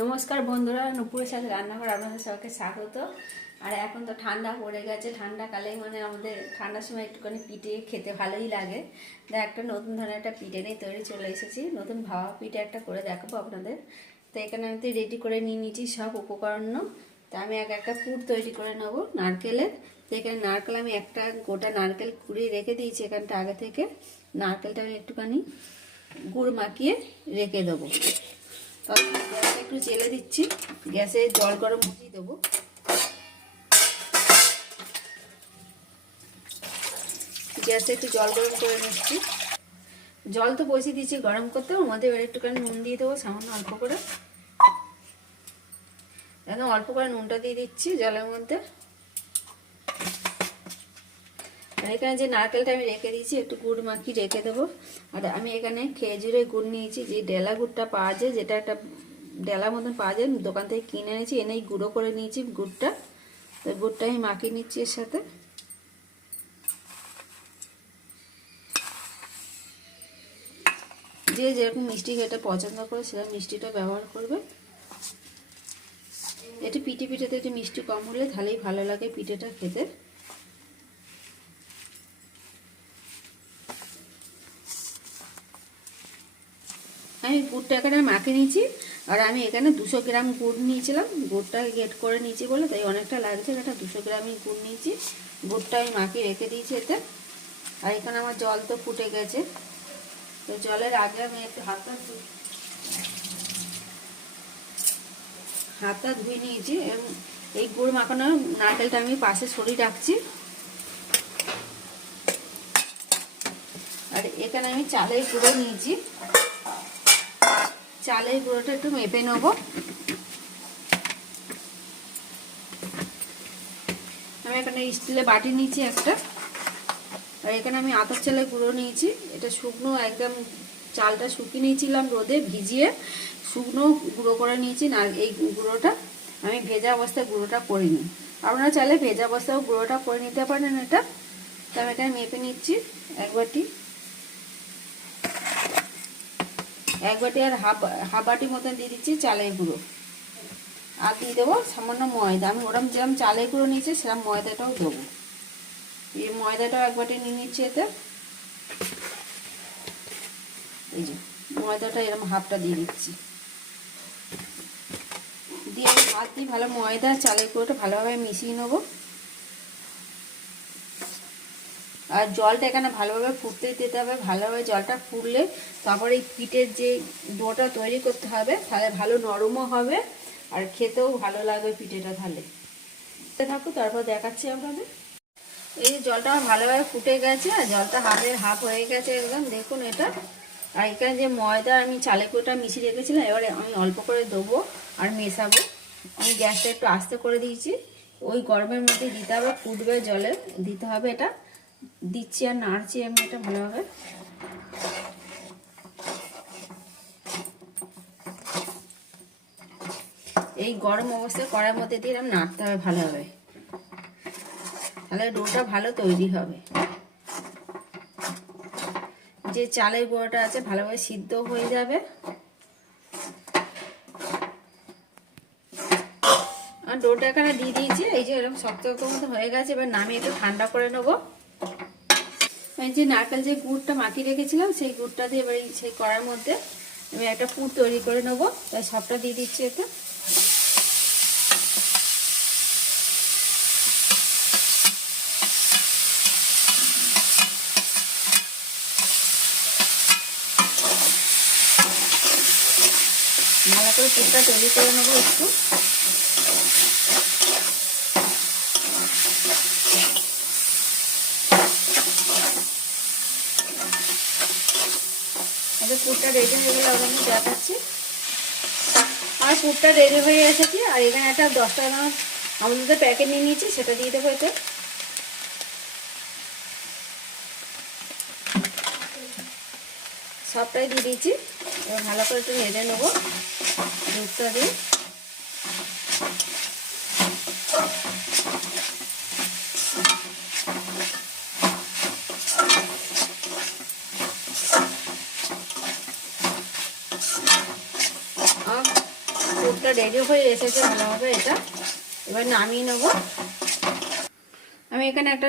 নমস্কার বন্ধুরা, নুপুরের সাথে রান্নাঘর আপনাদের সবাইকে স্বাগত। আর এখন তো ঠান্ডা পড়ে গেছে ঠান্ডাকালেই মানে আমাদের ঠান্ডার সময় একটুখানি পিঠে খেতে ভালোই লাগে। তাই একটা নতুন ধরনের একটা পিঠে নিয়ে তৈরি চলে এসেছি, নতুন ভাবা পিঠে একটা করে দেখাবো আপনাদের। তো এখানে আমি তো রেডি করে নিয়ে নিয়েছি সব উপকরণ। তা আমি এক একটা পুর তৈরি করে নেব নারকেলের। তো এখানে নারকেল আমি একটা গোটা নারকেল কুড়িয়ে রেখে দিয়েছি এখানটা আগে থেকে। নারকেলটা আমি একটুখানি গুড় মাখিয়ে রেখে দেবো। একটু জেলে দিচ্ছি। গ্যাসে জল গরম বসিয়ে দেবো। গ্যাসে একটু জল গরম করে নিচ্ছি। জল তো বসিয়ে দিচ্ছি গরম করতে। ওর মধ্যে এবার একটুখানি নুন দিয়ে দেবো, সামান্য অল্প করে। একদম অল্প করে নুনটা দিয়ে দিচ্ছি জলের মধ্যে। এখানে যে নারকেলটা আমি রেখে দিয়েছি, একটু গুড় মাখিয়ে রেখে দেবো। আর আমি এখানে খেজুরের গুড় নিয়েছি, যে ডেলা গুড়টা পাওয়া যায়, যেটা একটা ডেলা মতন পাওয়া যায় দোকান থেকে কিনে এনেছি, এনেই গুঁড়ো করে নিয়েছি গুড়টা। তো গুড়টা আমি মাখিয়ে নিচ্ছি এর সাথে। যে যেরকম মিষ্টি খেতে পছন্দ করে, সেরকম মিষ্টিটা ব্যবহার করবে। একটু পিঠে পিঠেতে একটু মিষ্টি কম হলে তাহলেই ভালো লাগে পিঠেটা খেতে। আমি গুড়টা এখানে মাখিয়ে নিয়েছি। আর আমি এখানে দুশো গ্রাম গুড় নিয়েছিলাম। গুড়টা গেট করে নিয়েছি বলে, তাই অনেকটা লাগছে। এটা দুশো গ্রামই গুড় নিয়েছি। গুড়টা আমি মাখিয়ে রেখে দিয়েছি এতে। আর এখানে আমার জল তো ফুটে গেছে। তো জলের আগে আমি একটু হাতটা হাতটা ধুয়ে নিয়েছি। এবং এই গুড় মাখানো নারকেলটা আমি পাশে সরিয়ে রাখছি। আর এখানে আমি চালের গুঁড়ো নিয়েছি। চালের গুঁড়োটা একটু মেপে নেব। আমি এখানে স্টিলে বাটি নিয়েছি একটা। আর এখানে আমি আতর চালের গুঁড়ো নিয়েছি। এটা শুকনো একদম চালটা শুকিয়ে নিয়েছিলাম রোদে ভিজিয়ে। শুকনো গুঁড়ো করে নিয়েছি না, এই গুঁড়োটা। আমি ভেজা অবস্থায় গুঁড়োটা করিনি আপনারা চাইলে ভেজা অবস্থায় গুঁড়োটা করে নিতে পারেন এটা। তো আমি এখানে মেপে নিচ্ছি, এক বাটি। এক বাটি আর হাফ হাফ বাটি মতন দিয়ে দিচ্ছি চালের গুঁড়ো। আর দিয়ে দেবো সামান্য ময়দা। আমি ওরম যেরকম চালের গুঁড়ো নিয়েছি সেরকম ময়দাটাও দেবো। এই ময়দাটাও এক বাটি নিয়ে নিচ্ছি এতে। এই যে, ময়দাটা এরকম হাফটা দিয়ে দিচ্ছি। দিয়ে হাত দিয়ে ভালো ময়দা চালের গুঁড়োটা ভালোভাবে মিশিয়ে নেব। আর জলটা এখানে ভালোভাবে ফুটতে দিতে হবে, ভালোভাবে জলটা ফুটলে তারপরে এই পিঠের যে ডোটা তৈরি করতে হবে, তাহলে ভালো নরমও হবে আর খেতেও ভালো লাগবে পিঠেটা তাহলে। থাকুক তারপর দেখাচ্ছি আপনাদের। এই জলটা ভালোভাবে ফুটে গেছে আর জলটা হাফের হাফ হয়ে গেছে একদম, দেখুন এটা। আর এখানে যে ময়দা আমি চালে কোটা মিশিয়ে রেখেছিলাম, এবারে আমি অল্প করে দেবো আর মেশাবো। আমি গ্যাসটা একটু আস্তে করে দিয়েছি, ওই গরমের মধ্যে দিতে হবে, ফুটবে জলে, দিতে হবে এটা। দিচ্ছি আর নাড়ছি আমি এটা ভালোভাবে। এই গরম অবস্থায় কড়ার মধ্যে দিয়ে এরকম নাড়তে হবে ভালোভাবে। তাহলে ডোটা ভালো তৈরি হবে। যে চালের গুঁড়োটা আছে ভালোভাবে সিদ্ধ হয়ে যাবে। আর ডোটা এখানে দিয়ে দিয়েছি, এই যে এরকম শক্ত মতো হয়ে গেছে, এবার নামিয়ে একটু ঠান্ডা করে নেব। এই যে নারকেল যে গুড়টা মাখিয়ে রেখেছিলাম, সেই গুড়টা দিয়ে এবার সেই কড়ার মধ্যে আমি একটা পুর তৈরি করে নেব। তাই সবটা দিয়ে দিচ্ছি এতে। করে পুরটা তৈরি করে নেব একটু আমাদের পুরটা রেডি হয়ে গেলে ওখানে দেখাচ্ছি। আমার পুরটা রেডি হয়ে এসেছে, আর এখানে একটা দশ টাকা আমাদের প্যাকেট নিয়ে নিয়েছি, সেটা দিয়ে দেবো এতে। সবটাই দিয়ে দিয়েছি ভালো করে একটু নেড়ে নেব দুধটা দিয়ে পুরটা রেডি হয়ে এসেছে ভালোভাবে এটা। এবার নামিয়ে নেব। আমি এখানে একটা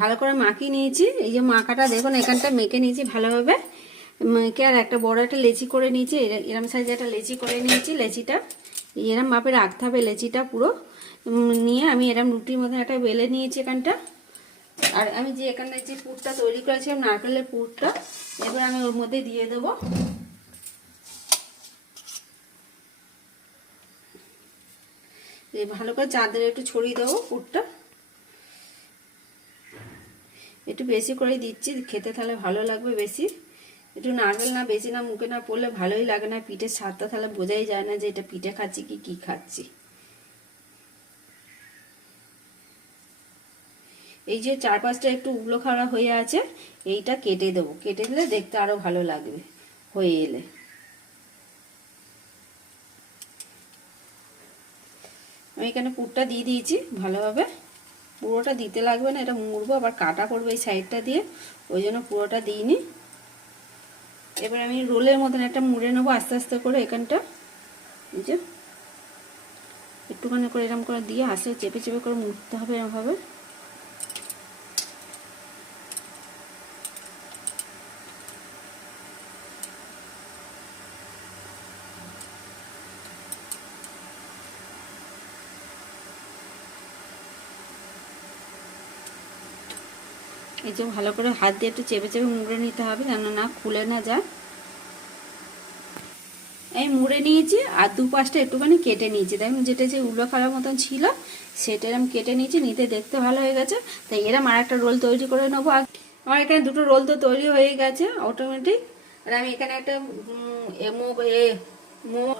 ভালো করে মাখিয়ে নিয়েছি। এই যে মাখাটা দেখুন, এখানটা মেখে নিয়েছি ভালোভাবে। মেখে আর একটা বড় একটা লেচি করে নিয়েছি। এরম সাইজে একটা লেচি করে নিয়েছি, লেচিটা। এরম মাপে রাখতে হবে লেচিটা পুরো। নিয়ে আমি এরম রুটির মধ্যে একটা বেলে নিয়েছি এখানটা। আর আমি যে এখানে যে পুরটা তৈরি করেছিলাম, নারকেলের পুরটা, এবার আমি ওর মধ্যে দিয়ে দেবো। ভালো করে চাঁদের একটু ছড়িয়ে দেবো পুরটা। একটু বেশি করেই দিচ্ছি, খেতে তাহলে ভালো লাগবে বেশি। একটু নারকেল না বেশি না মুখে না পড়লে ভালোই লাগে না, পিঠের স্বাদটা তাহলে বোঝাই যায় না যে এটা পিঠে খাচ্ছি কি কি খাচ্ছি। এই যে চার পাঁচটা একটু উগলো খাড়া হয়ে আছে, এইটা কেটে দেবো। কেটে দিলে দেখতে আরও ভালো লাগবে হয়ে এলে। আমি এখানে পুরটা দিয়ে দিয়েছি ভালোভাবে। পুরোটা দিতে লাগবে না, এটা মুড়বো, আবার কাটা করব এই সাইডটা দিয়ে। ওই জন্য পুরোটা দিইনি। এবার আমি রোলের মতন একটা মুড়ে নেব আস্তে আস্তে করে এখানটা। যে, একটুখানি করে এরকম করে দিয়ে আস্তে চেপে চেপে করে মুড়তে হবে এরকমভাবে এই যে ভালো করে হাত দিয়ে একটু চেপে চেপে মুড়ে নিতে হবে যেন না খুলে না যায়। আমি মুড়ে নিয়েছি, আর দু পাশটা একটুখানি কেটে নিয়েছি। তাই যেটা যে উলো খাওয়ার মতন ছিল, সেটা আমি কেটে নিয়েছি, নিতে দেখতে ভালো হয়ে গেছে। তাই এরম আর একটা রোল তৈরি করে নেব। আর আমার এখানে দুটো রোল তো তৈরি হয়ে গেছে অটোমেটিক আর আমি এখানে একটা মোমো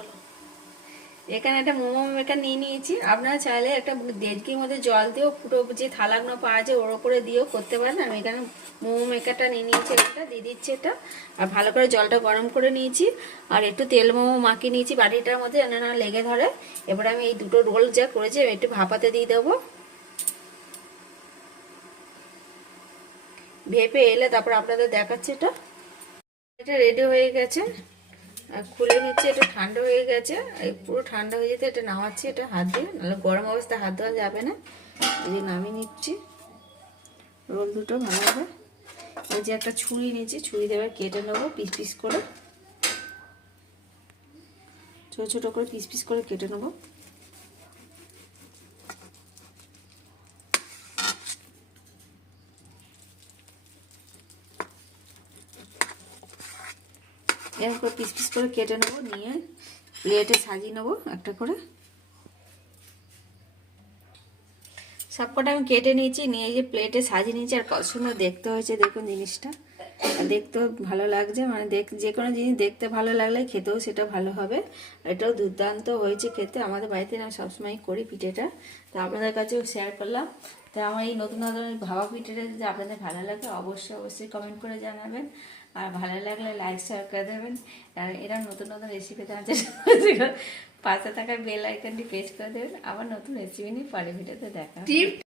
এখানে একটা মোমো মেকার নিয়ে নিয়েছি। আপনারা চাইলে একটা দেড়কির মধ্যে জল দিয়েও ফুটো যে থালাগুলো পাওয়া যায় ওর ওপরে দিয়েও করতে পারেন। আমি এখানে মোমো মেকারটা নিয়ে নিয়েছি এটা দিয়ে দিচ্ছি এটা আর ভালো করে জলটা গরম করে নিয়েছি। আর একটু তেল মোমো মাখিয়ে নিয়েছি বাটিটার মধ্যে, যেন না লেগে ধরে। এবার আমি এই দুটো রোল যা করেছি, আমি একটু ভাপাতে দিয়ে দেবো। ভেপে এলে তারপর আপনাদের দেখাচ্ছে এটা। এটা রেডি হয়ে গেছে। খুলে নিচ্ছে, এটা ঠান্ডা হয়ে গেছে। পুরো ঠান্ডা হয়ে যেতে এটা নামাচ্ছি, এটা হাত দিয়ে। নাহলে গরম অবস্থায় হাত দেওয়া যাবে না। এই যে নামিয়ে নিচ্ছি। রোল দুটো ভালোভাবে। এই যে একটা ছুরি নিয়েছি, ছুরি দেবে কেটে নেব পিস পিস করে। ছোটো ছোটো করে পিস পিস করে কেটে নেব। এরকম করে পিস পিস করে কেটে নেব, নিয়ে প্লেটে সাজিয়ে নেব একটা করে। সবকটা আমি কেটে নিয়েছি, নিয়ে যে প্লেটে সাজিয়ে নিয়েছি, আর কত সুন্দর দেখতে হয়েছে, দেখুন জিনিসটা। আর দেখতেও ভালো লাগছে মানে দেখ, যে কোনো জিনিস দেখতে ভালো লাগলে খেতেও সেটা ভালো হবে। এটাও দুর্দান্ত হয়েছে খেতে, আমাদের বাড়িতে আমি সবসময় করি পিঠেটা, তো আপনাদের কাছেও শেয়ার করলাম। তো আমার এই নতুন ধরনের ভাবা পিঠেটা যদি আপনাদের ভালো লাগে, অবশ্যই অবশ্যই কমেন্ট করে জানাবেন। আর ভালো লাগলে লাইক শেয়ার করে দেবেন আর এরা নতুন নতুন রেসিপি জানতে পাশে থাকা বেল আইকনটি প্রেস করে দেবেন আবার নতুন রেসিপি নিয়ে পরে ভিডিওতে দেখা হবে।